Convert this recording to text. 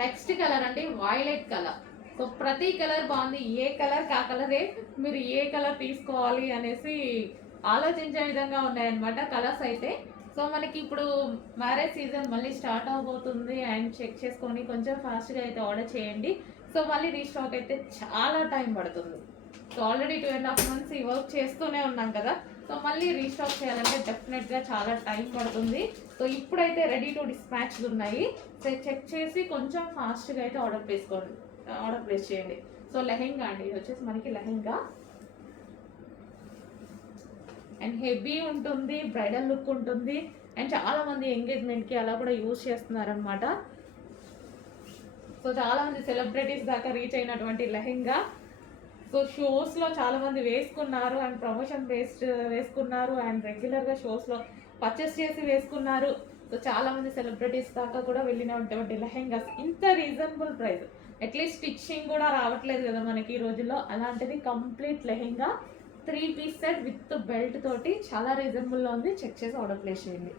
Next colour అండి violet colour. So ప్రతి colour బాగుంది, ఏ కలర్ కా కలరే మీరు ఏ కలర్ తీసుకోవాలి అనేసి ఆలోచించే విధంగా ఉన్నాయన్నమాట కలర్స్ అయితే. సో మనకి ఇప్పుడు మ్యారేజ్ సీజన్ మళ్ళీ స్టార్ట్ అవబోతుంది అండ్ చెక్ చేసుకొని కొంచెం ఫాస్ట్గా అయితే ఆర్డర్ చేయండి. సో మళ్ళీ రీస్టాక్ అయితే చాలా టైం పడుతుంది. సో ఆల్రెడీ 2.5 months ఈ వర్క్ చేస్తూనే ఉన్నాం కదా. సో మళ్ళీ రీస్టాక్ చేయాలంటే డెఫినెట్గా చాలా టైం పడుతుంది. సో ఇప్పుడైతే రెడీ టు డిస్పాచ్ ఉన్నాయి. సో చెక్ చేసి కొంచెం ఫాస్ట్గా అయితే ఆర్డర్ ప్లేస్ చేయండి. సో లెహెంగా అండి, ఇది వచ్చేసి మనకి లెహెంగా అండ్ హెవీ ఉంటుంది, బ్రైడల్ లుక్ ఉంటుంది అండ్ చాలామంది ఎంగేజ్మెంట్కి అలా కూడా యూజ్ చేస్తున్నారనమాట. సో చాలామంది సెలబ్రిటీస్ దాకా రీచ్ అయినటువంటి లెహెంగా. సో షోస్లో చాలామంది వేసుకున్నారు అండ్ ప్రమోషన్ బేస్డ్ వేసుకున్నారు అండ్ రెగ్యులర్గా షోస్లో పర్చేస్ చేసి వేసుకున్నారు. సో చాలామంది సెలబ్రిటీస్ దాకా కూడా వెళ్ళినటువంటి లెహెంగాస్ ఇంత రీజనబుల్ ప్రైస్, అట్లీస్ట్ స్టిచ్చింగ్ కూడా రావట్లేదు కదా మనకి ఈ రోజుల్లో. అలాంటిది complete lehenga 3 piece set with belt తోటి చాలా రీజనబుల్లో ఉంది. చెక్ చేసి ఆర్డర్ ప్లేస్ చేయండి.